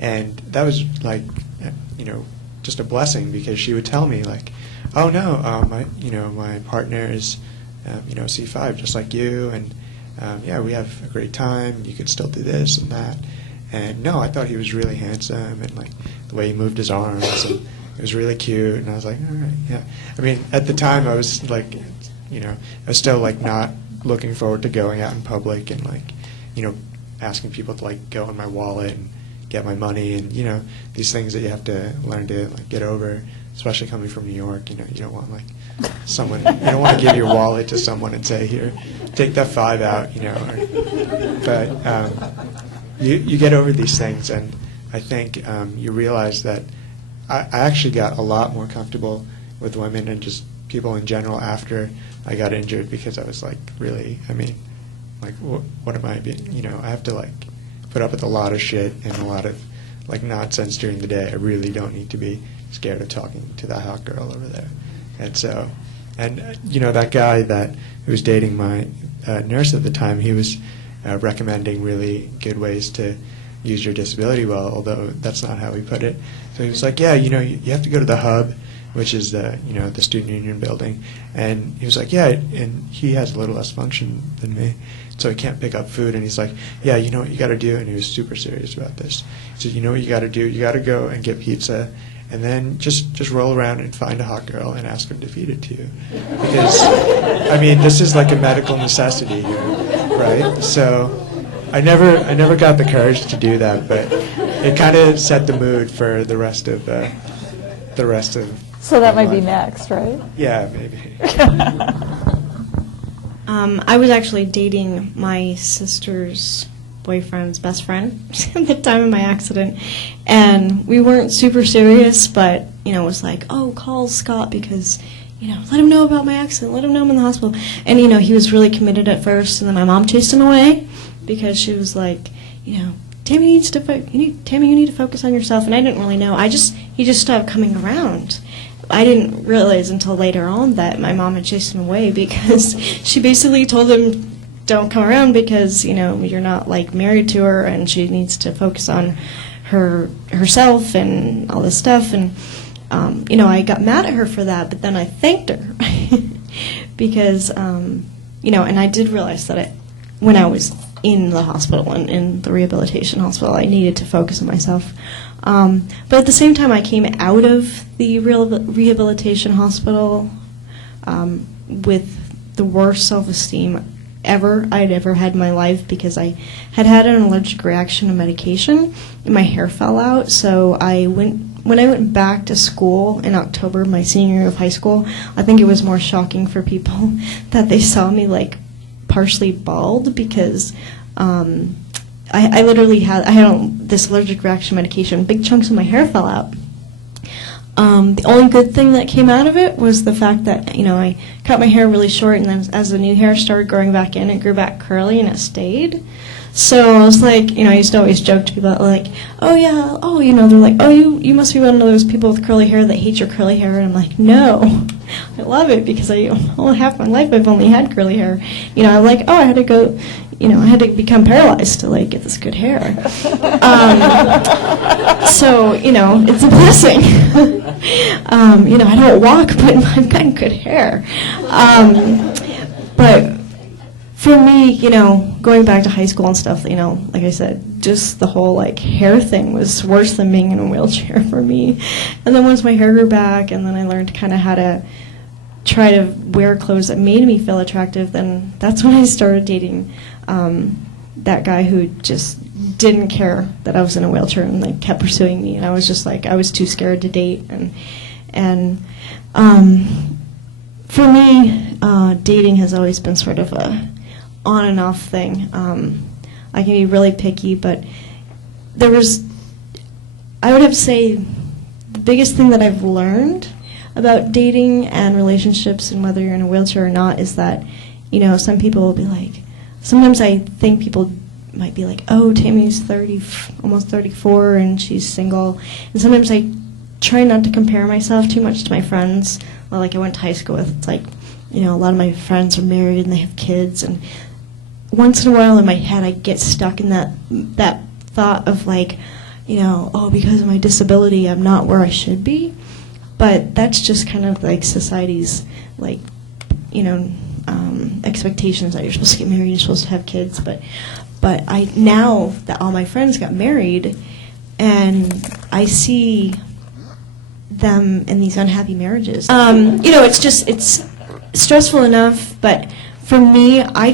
and that was like, just a blessing, because she would tell me like, oh no, my partner is, C5 just like you, and yeah, we have a great time. You could still do this and that. And no, I thought he was really handsome, and like the way he moved his arms, and it was really cute. And I was like, all right, yeah. I mean, at the time, I was like, I was still like not looking forward to going out in public and like, asking people to like go in my wallet and get my money, and these things that you have to learn to like get over, especially coming from New York. You don't want like someone, you don't want to give your wallet to someone and say, here, take that $5 out, but you get over these things, and I think you realize that I actually got a lot more comfortable with women and just people in general after I got injured, because I was like, really, like, what am I being, I have to like put up with a lot of shit and a lot of like nonsense during the day. I really don't need to be scared of talking to that hot girl over there. And so, and that guy who was dating my nurse at the time, he was recommending really good ways to use your disability well, although that's not how he put it. So he was like, yeah, you have to go to the hub, which is the student union building, and he was like, yeah, and he has a little less function than me, so he can't pick up food, and he's like, yeah, you know what you got to do, and he was super serious about this. He said, you know what you got to do, you got to go and get pizza, and then just roll around and find a hot girl and ask her to feed it to you, because this is like a medical necessity here, right? So I never got the courage to do that, but it kind of set the mood for the rest of So that my might be life. next, right? Yeah, maybe. I was actually dating my sister's boyfriend's best friend at the time of my accident, and we weren't super serious, but it was like, oh, call Scott because let him know about my accident, let him know I'm in the hospital. And he was really committed at first, and then my mom chased him away because she was like, Tammy, you need to focus on yourself. And I didn't really know. He just stopped coming around. I didn't realize until later on that my mom had chased him away because she basically told him, don't come around because, you're not like married to her and she needs to focus on herself and all this stuff. And, I got mad at her for that, but then I thanked her because, and I did realize that when I was in the hospital and in the rehabilitation hospital, I needed to focus on myself. But at the same time, I came out of the rehabilitation hospital with the worst self-esteem I'd ever had in my life because I had an allergic reaction to medication and my hair fell out. So when I went back to school in October, my senior year of high school, I think it was more shocking for people that they saw me like partially bald because I literally had this allergic reaction medication. Big chunks of my hair fell out. The only good thing that came out of it was the fact that I cut my hair really short, and then as the new hair started growing back in, it grew back curly and it stayed. So I was like, I used to always joke to people like, oh yeah, they're like, oh you must be one of those people with curly hair that hate your curly hair, and I'm like, no, I love it because all half my life I've only had curly hair. I'm like, oh, I had to go. I had to become paralyzed to like get this good hair. So it's a blessing. I don't walk, but I've got good hair. But for me, going back to high school and stuff, like I said, just the whole like hair thing was worse than being in a wheelchair for me. And then once my hair grew back, and then I learned kind of how to try to wear clothes that made me feel attractive, then that's when I started dating that guy who just didn't care that I was in a wheelchair and like kept pursuing me. And I was just like, I was too scared to date. And for me, dating has always been sort of a on and off thing. I can be really picky, but I would have to say the biggest thing that I've learned about dating and relationships and whether you're in a wheelchair or not is that, some people will be like, sometimes I think people might be like, oh, Tammy's 30, almost 34, and she's single. And sometimes I try not to compare myself too much to my friends. Well, like I went to high school with, it's like, a lot of my friends are married and they have kids, and once in a while in my head I get stuck in that thought of like, oh, because of my disability I'm not where I should be. But that's just kind of like society's like, expectations that you're supposed to get married, you're supposed to have kids. But now that all my friends got married and I see them in these unhappy marriages, it's stressful enough, but for me, I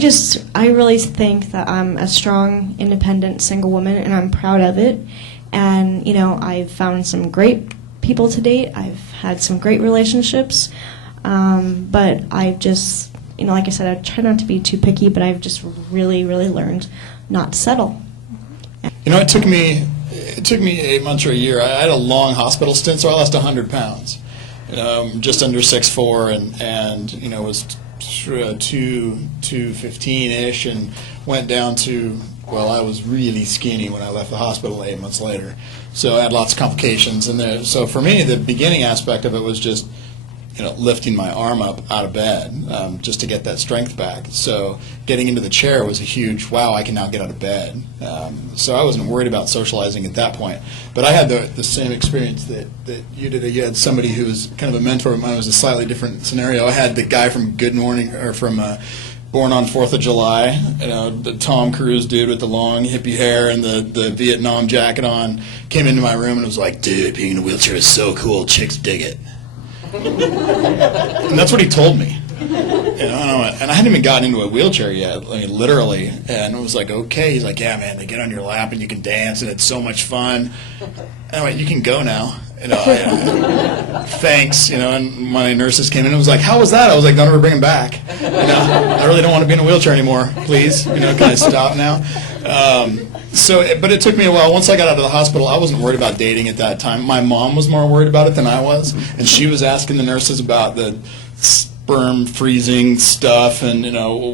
really think that I'm a strong, independent, single woman, and I'm proud of it. And, I've found some great people to date. I've had some great relationships. But I've just, like I said, I try not to be too picky, but I've just really, really learned not to settle. It took me 8 months or a year. I had a long hospital stint, so I lost 100 pounds. Just under 6'4", and was 215-ish, and went down to, I was really skinny when I left the hospital 8 months later. So I had lots of complications. So for me, the beginning aspect of it was just, lifting my arm up out of bed just to get that strength back. So getting into the chair was a huge, wow, I can now get out of bed. So I wasn't worried about socializing at that point. But I had the same experience that you did. You had somebody who was kind of a mentor of mine. It was a slightly different scenario. I had the guy from Good Morning, or from Born on 4th of July, the Tom Cruise dude with the long hippie hair and the Vietnam jacket on, came into my room and was like, dude, being in a wheelchair is so cool, chicks dig it. And that's what he told me. And I hadn't even gotten into a wheelchair yet, literally. And it was like, okay. He's like, yeah, man, they get on your lap and you can dance and it's so much fun. And I'm like, you can go now. Thanks. And my nurses came in and was like, how was that? I was like, don't ever bring him back. I really don't want to be in a wheelchair anymore. Please, can I stop now? But it took me a while. Once I got out of the hospital, I wasn't worried about dating at that time. My mom was more worried about it than I was, and she was asking the nurses about the sperm freezing stuff and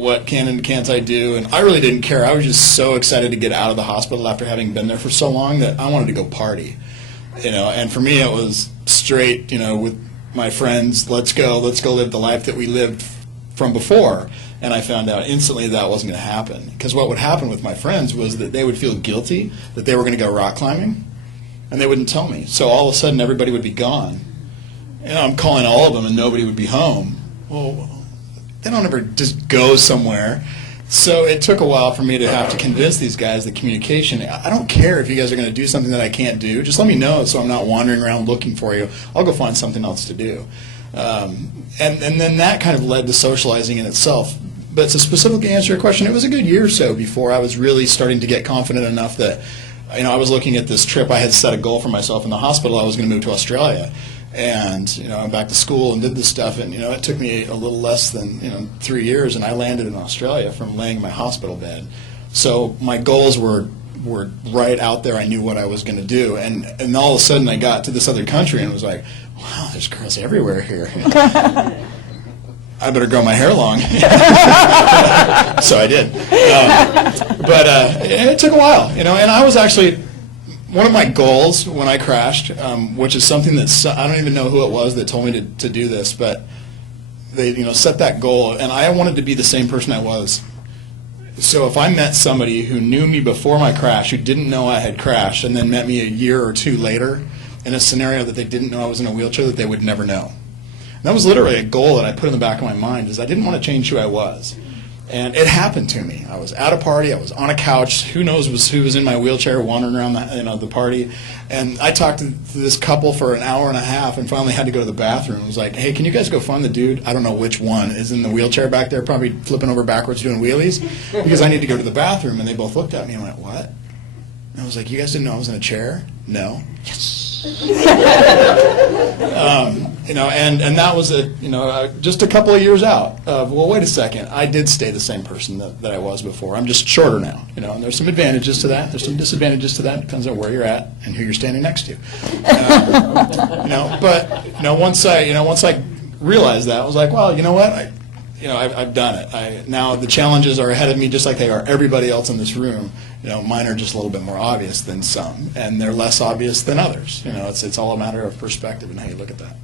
what can and can't I do, and I really didn't care. I was just so excited to get out of the hospital after having been there for so long that I wanted to go party. And for me it was straight, with my friends, let's go live the life that we lived from before. And I found out instantly that wasn't going to happen. Because what would happen with my friends was that they would feel guilty that they were going to go rock climbing, and they wouldn't tell me. So all of a sudden everybody would be gone. I'm calling all of them and nobody would be home. Well, they don't ever just go somewhere. So it took a while for me to have to convince these guys that communication, I don't care if you guys are going to do something that I can't do. Just let me know so I'm not wandering around looking for you. I'll go find something else to do. And then that kind of led to socializing in itself. But to specifically answer your question, it was a good year or so before I was really starting to get confident enough that, I was looking at this trip. I had set a goal for myself in the hospital. I was going to move to Australia. And, I went back to school and did this stuff. And, it took me a little less than, 3 years. And I landed in Australia from laying in my hospital bed. So my goals were right out there. I knew what I was going to do. And all of a sudden I got to this other country and was like, wow, there's girls everywhere here. I better grow my hair long. So I did. But it took a while, and I was actually, one of my goals when I crashed, which is something that I don't even know who it was that told me to do this, but they set that goal, and I wanted to be the same person I was. So if I met somebody who knew me before my crash, who didn't know I had crashed, and then met me a year or two later in a scenario that they didn't know I was in a wheelchair, that they would never know. And that was literally a goal that I put in the back of my mind, is I didn't want to change who I was. And it happened to me. I was at a party. I was on a couch. Who knows who was in my wheelchair wandering around the party. And I talked to this couple for an hour and a half and finally had to go to the bathroom. I was like, hey, can you guys go find the dude? I don't know which one is in the wheelchair back there, probably flipping over backwards doing wheelies, because I need to go to the bathroom. And they both looked at me and went, what? And I was like, you guys didn't know I was in a chair? No. Yes. And that was just a couple of years out of, well, wait a second, I did stay the same person that I was before. I'm just shorter now, and there's some advantages to that. There's some disadvantages to that. Depends on where you're at and who you're standing next to. Once I realized that, I was like, well, you know what, I've done it. Now the challenges are ahead of me, just like they are everybody else in this room. Mine are just a little bit more obvious than some, and they're less obvious than others. It's all a matter of perspective and how you look at that.